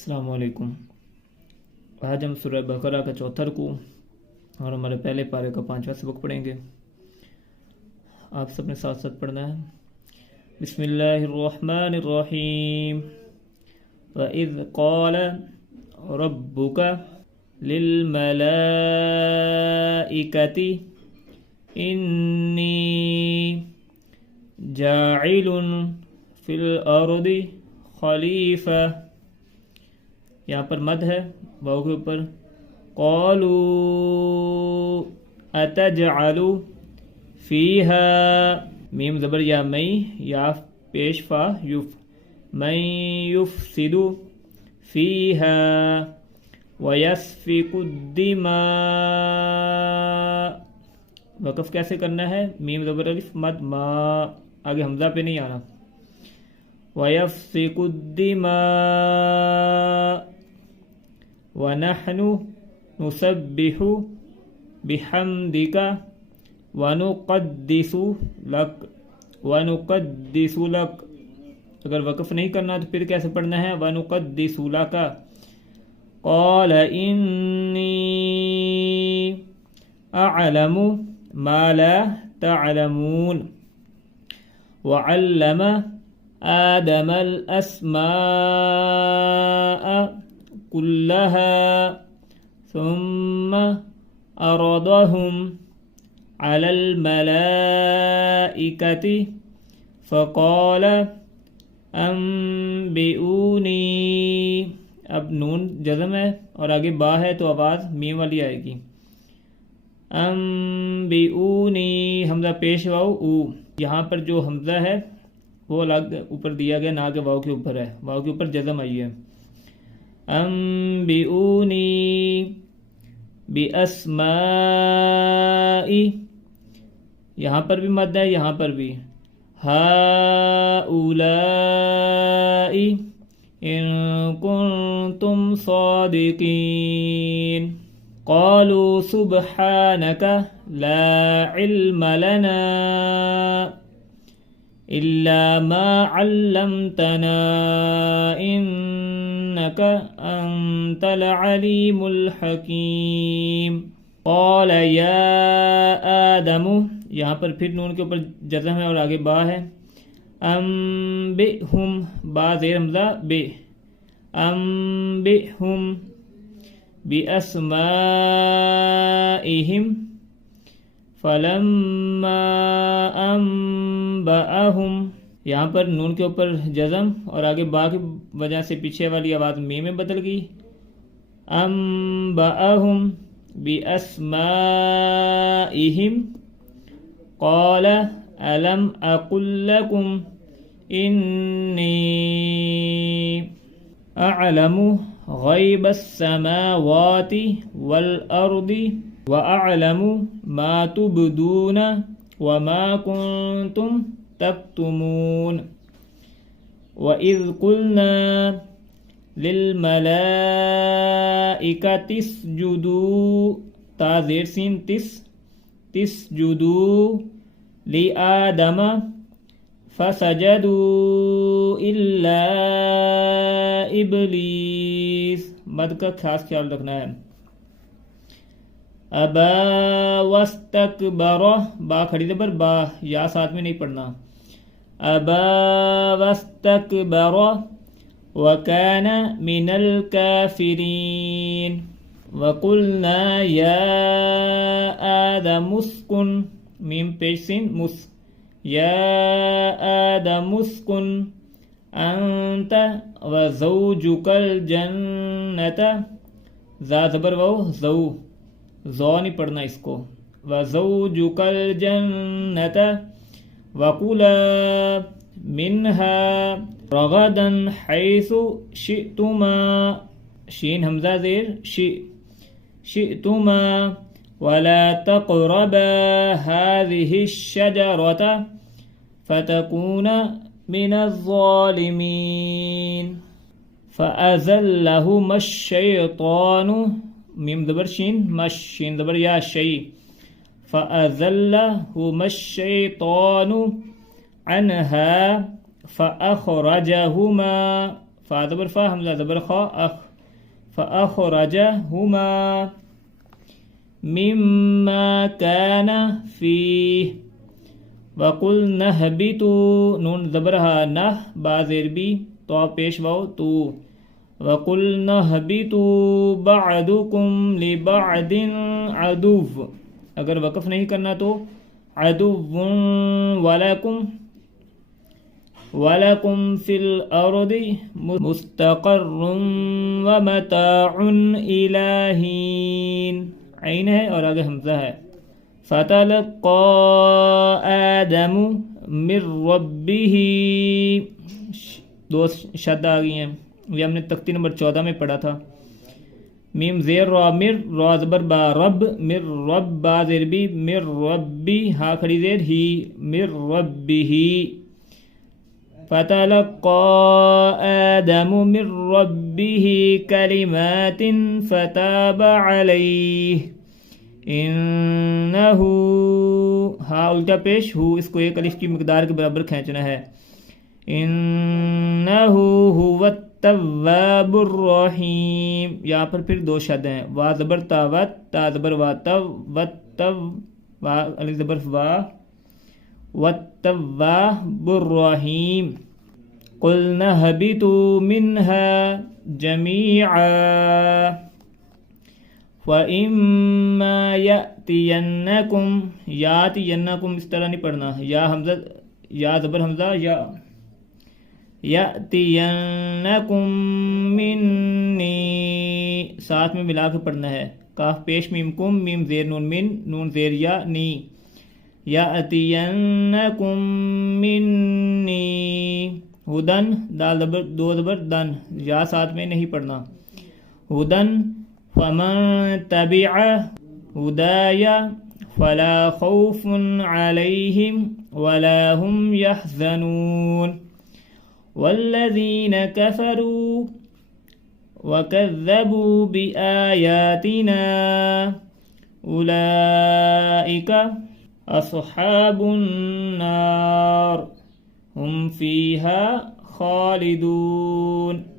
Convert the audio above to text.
السلام علیکم۔ آج ہم سورہ بقرہ کا چوتھا رکوع اور ہمارے پہلے پارے کا 5واں سبق پڑھیں گے۔ آپ سب نے ساتھ ساتھ پڑھنا ہے۔ بسم اللہ الرحمن الرحیم۔ وَإِذْ قَالَ رَبُّكَ لِلْمَلَائِكَةِ إِنِّي جَاعِلٌ فِي الْأَرْضِ خلیفہ، یہاں پر مد ہے واو کے اوپر۔ قالوا اتجعل فیہا، میم زبر یا مئی، یا پیش فا یف، من یفسد فیہا ویسفک الدماء۔ وقف کیسے کرنا ہے؟ میم زبر الف مد ما، آگے حمزہ پہ نہیں آنا۔ وَيَفْسِكُ الدِّمَاءَ وَنَحْنُ نُسَبِّحُ بِحَمْدِكَ وَنُقَدِّسُ لَكَ۔ اگر وقف نہیں کرنا تو پھر کیسے پڑھنا ہے؟ وَنُقَدِّسُ لَكَ۔ قَالَ إِنِّي أَعْلَمُ مَا لَا تَعْلَمُونَ وَعَلَّمَ آدم الأسماء كلها ثم عرضهم على الملائكة فقال انبئوني، اب نون جزم ہے اور آگے با ہے تو آواز میم والی آئے گی۔ انبئونی، حمزہ پیش واو او، یہاں پر جو حمزہ ہے وہ الگ اوپر دیا گیا، نہ کہ واو کے اوپر ہے، واو کے اوپر جزم آئی ہے۔ انبئونی باسمائی، یہاں پر بھی مد ہے، یہاں پر بھی۔ ہؤلائی ان کنتم صادقین۔ قالوا سبحانک لا علم لنا إلا ما علمتنا إنك أنت العليم الحكيم۔ قال يا آدم، یہاں پر پھر نون کے اوپر جزم ہے اور آگے با ہے۔ انبئہم، با زیر حمزہ بے، انبئہم بأسمائہم فلما انبأہم، یہاں پر نون کے اوپر جزم اور آگے با کی وجہ سے پیچھے والی آواز میم میں بدل گئی۔ انبأہم باسمائہم قال الم اقل لکم انی اعلم غیب السماوات والارض وَأَعْلَمُ مَا تُبْدُونَ وَمَا كُنْتُمْ تَكْتُمُونَ وَإِذْ قُلْنَا لِلْمَلَائِكَةِ اسْجُدُوا، تا زیر سین تسجدوا لِآدَمَ فَسَجَدُوا إِلَّا إِبْلِيسَ، مد کا خاص خیال رکھنا ہے۔ ابا واستکبر، با کھڑی زبر با، یا ساتھ میں نہیں پڑھنا۔ ابا واستکبر وکان من الکافرین۔ وقلنا یا آدم اسکن، میم پیش سین مس، یا آدم اسکن انت وزوجک الجنت، زا زبر وو زو، زو نہیں پڑھنا اس کو۔ وَزَوْجُكَ الْجَنَّةَ وَكُلَا مِنْهَا رَغَدًا حَيْثُ شِئْتُمَا، شین حمزہ زیر شِئْتُمَا وَلَا تَقْرَبَا هَذِهِ الشَّجَرَةَ فَتَكُونَ مِنَ الظَّالِمِينَ فَأَزَلَّهُمَا الشَّيْطَانُ، میم زبر شین مش، شین زبر یا شی، فَأَزَلَّهُمَا الشَّيْطَانُ عَنْهَا فَأَخْرَجَهُمَا فا زبر فا حمزہ زبر خا اخ فأخرجهما مما كان فيه وقلنا اهبطوا نون زبرها نہ با زیر بی تو پیش واو تو وقلنا اهبطوا بعضكم لبعض عدو اگر وقف نہیں کرنا تو عدو ولکم فی الارض مستقر ومتاع الی حین عین ہے اور آگے حمزہ ہے فتلقى آدم من ربه دو شد آ گئی ہیں یہ ہم نے تختی نمبر 14 میں پڑھا تھا میم زیر را مر را زبر با رب مر رب با زیر بی مر ربی ہا کھڑی زیر ہی مر ربه فتلقى آدم من ربه كلمات فتاب عليه انہو ہا الٹا پیش ہو اس کو ایک الف کی مقدار کے برابر کھینچنا ہے انہو هو التواب الرحیم یہاں پر پھر دو شد ہیں وا زبر تا وت تا زبر وا تو وتو وا الف زبر وا والتواب الرحیم قلنا اهبطوا منها جميعا وَإِمَّا يَأْتِيَنَّكُمْ يَأْتِيَنَّكُمْ اس طرح نہیں پڑھنا یا حمزہ یا زبر حمزہ یا يَأْتِيَنَّكُمْ مِنِّي ساتھ میں ملا کے پڑھنا ہے کاف پیش میم کم میم زیر نون من نون زیر یا نی يَأْتِيَنَّكُمْ مِنِّي ہدن دال زبر دو زبر دن یا ساتھ میں نہیں پڑھنا ہدن فمن تبع هداي فلا خوف عليهم ولا هم يحزنون والذين كفروا وكذبوا بآياتنا أولئك أصحاب النار هم فيها خالدون